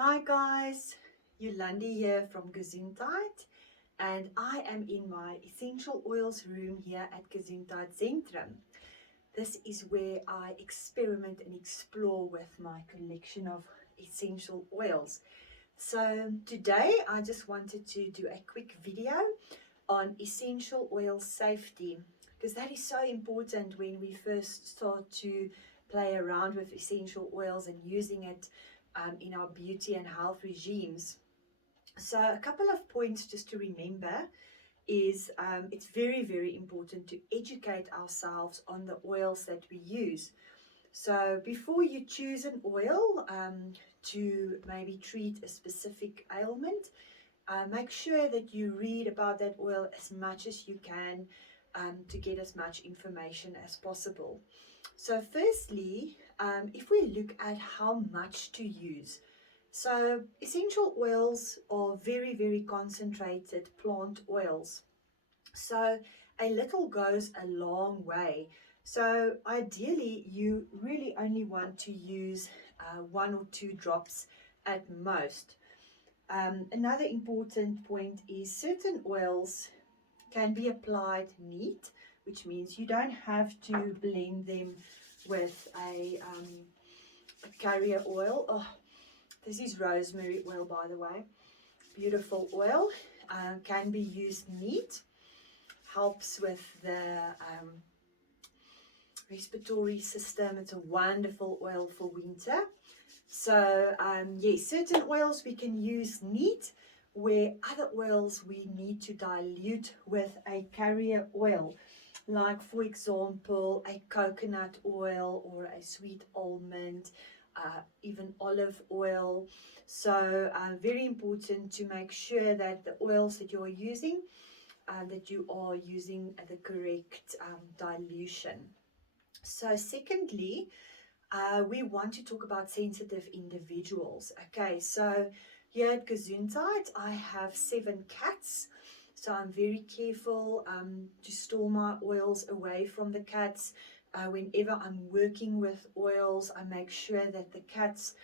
Hi guys, Yolandi here from Gesundheit, and I am in my essential oils room here at Gesundheit Centrum. This is where I experiment and explore with my collection of essential oils. So today I just wanted to do a quick video on essential oil safety, because that is so important when we first start to play around with essential oils and using it in our beauty and health regimes. So a couple of points just to remember is it's very, very important to educate ourselves on the oils that we use. So before you choose an oil to maybe treat a specific ailment, make sure that you read about that oil as much as you can to get as much information as possible. So firstly, if we look at how much to use, so essential oils are very, very concentrated plant oils. So a little goes a long way. So ideally, you really only want to use 1 or 2 drops at most. Another important point is certain oils can be applied neat, which means you don't have to blend them with a carrier oil. Oh, this is rosemary oil, by the way. Beautiful oil. Can be used neat. Helps with the respiratory system. It's a wonderful oil for winter. So yes, certain oils we can use neat, where other oils we need to dilute with a carrier oil, like for example a coconut oil or a sweet almond, even olive oil. So very important to make sure that the oils that you are using, that you are using the correct dilution. So secondly, we want to talk about sensitive individuals. Okay, so here at Gesundheit, I have 7 cats. So I'm very careful to store my oils away from the cats. Whenever I'm working with oils, I make sure that the cats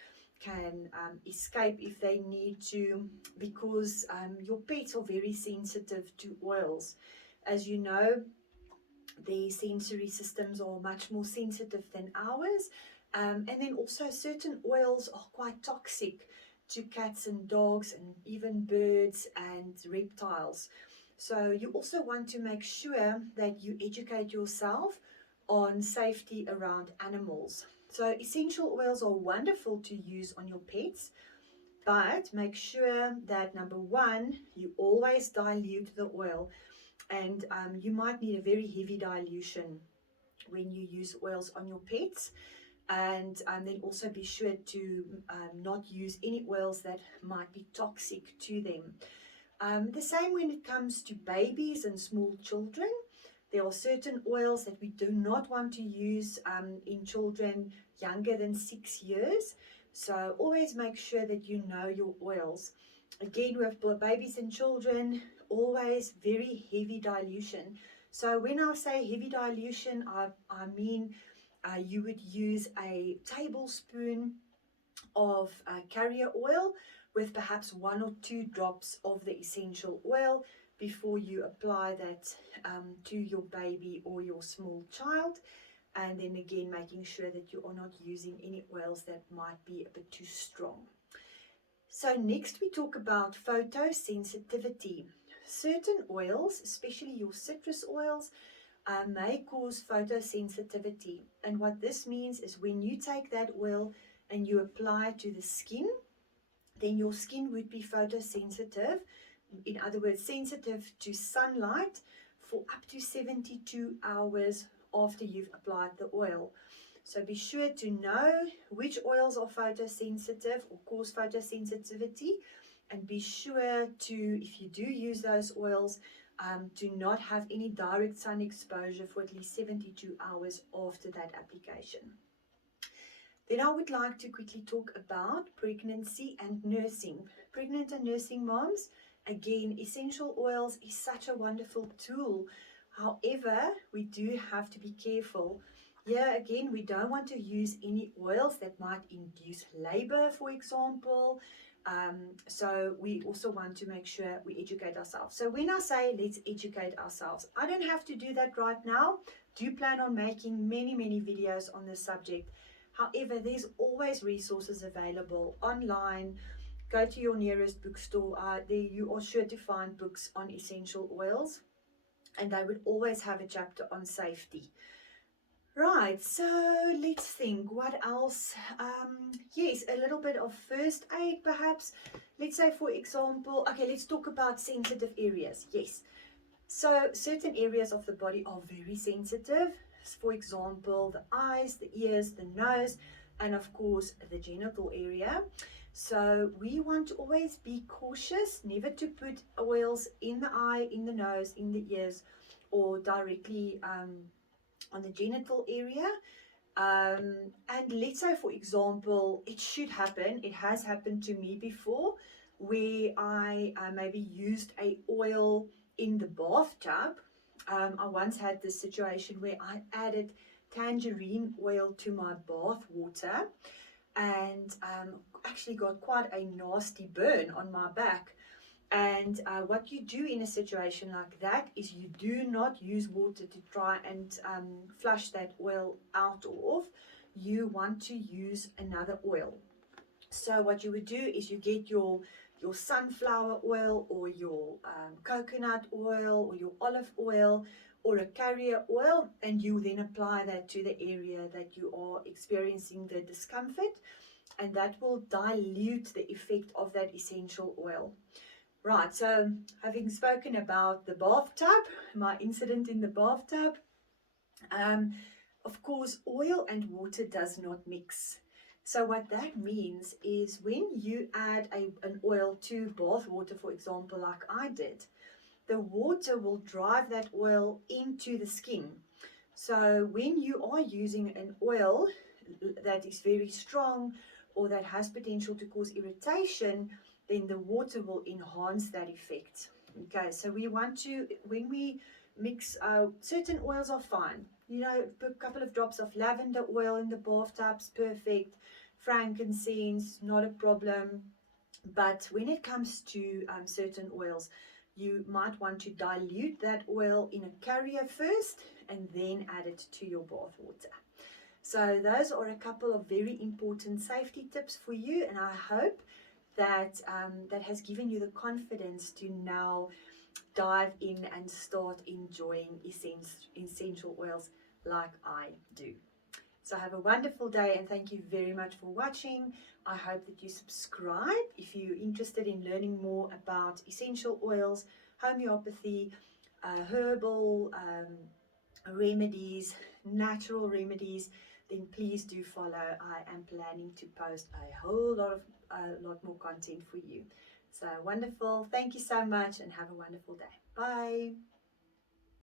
can escape if they need to, because your pets are very sensitive to oils. As you know, their sensory systems are much more sensitive than ours. And then also certain oils are quite toxic to cats and dogs and even birds and reptiles. So you also want to make sure that you educate yourself on safety around animals. So essential oils are wonderful to use on your pets, but make sure that number one, you always dilute the oil, and you might need a very heavy dilution when you use oils on your pets. And then also be sure to not use any oils that might be toxic to them. The same when it comes to babies and small children. There are certain oils that we do not want to use in children younger than 6 years. So always make sure that you know your oils. Again, with babies and children, always very heavy dilution. So when I say heavy dilution, I mean you would use a tablespoon of carrier oil with perhaps 1 or 2 drops of the essential oil before you apply that to your baby or your small child. And then again, making sure that you are not using any oils that might be a bit too strong. So next we talk about photosensitivity. Certain oils, especially your citrus oils, may cause photosensitivity. And what this means is when you take that oil and you apply it to the skin, then your skin would be photosensitive. In other words, sensitive to sunlight for up to 72 hours after you've applied the oil. So be sure to know which oils are photosensitive or cause photosensitivity, and be sure to, if you do use those oils, do not have any direct sun exposure for at least 72 hours after that application. Then I would like to quickly talk about pregnancy and nursing. Pregnant and nursing moms, again, essential oils is such a wonderful tool. However, we do have to be careful Here again, we don't want to use any oils that might induce labor, for example. So we also want to make sure we educate ourselves. So when I say let's educate ourselves, I don't have to do that right now. Do plan on making many, many videos on this subject. However, there's always resources available online. Go to your nearest bookstore. There you are sure to find books on essential oils, and they would always have a chapter on safety. Right, so let's think what else. Yes, a little bit of first aid perhaps. Let's say, for example, okay, let's talk about sensitive areas. Yes, so certain areas of the body are very sensitive. For example, the eyes, the ears, the nose, and of course the genital area. So we want to always be cautious, never to put oils in the eye, in the nose, in the ears, or directly on the genital area. And let's say, for example, it should happen, it has happened to me before, where I maybe used a oil in the bathtub. I once had this situation where I added tangerine oil to my bath water, and actually got quite a nasty burn on my back. And what you do in a situation like that is you do not use water to try and flush that oil out of. You want to use another oil. So what you would do is you get your sunflower oil, or your coconut oil, or your olive oil, or a carrier oil, and you then apply that to the area that you are experiencing the discomfort, and that will dilute the effect of that essential oil. Right, so having spoken about the bathtub, my incident in the bathtub, of course, oil and water does not mix. So what that means is when you add an oil to bath water, for example, like I did, the water will drive that oil into the skin. So when you are using an oil that is very strong or that has potential to cause irritation, then the water will enhance that effect. Okay, so we want to, when we mix, certain oils are fine. You know, put a couple of drops of lavender oil in the bathtub's perfect. Frankincense, not a problem. But when it comes to certain oils, you might want to dilute that oil in a carrier first and then add it to your bath water. So those are a couple of very important safety tips for you, and I hope that that has given you the confidence to now dive in and start enjoying essential oils like I do. So have a wonderful day, and thank you very much for watching. I hope that you subscribe if you're interested in learning more about essential oils, homeopathy, herbal remedies, natural remedies. Then please do follow. I am planning to post a lot more content for you. So wonderful. Thank you so much, and have a wonderful day. Bye.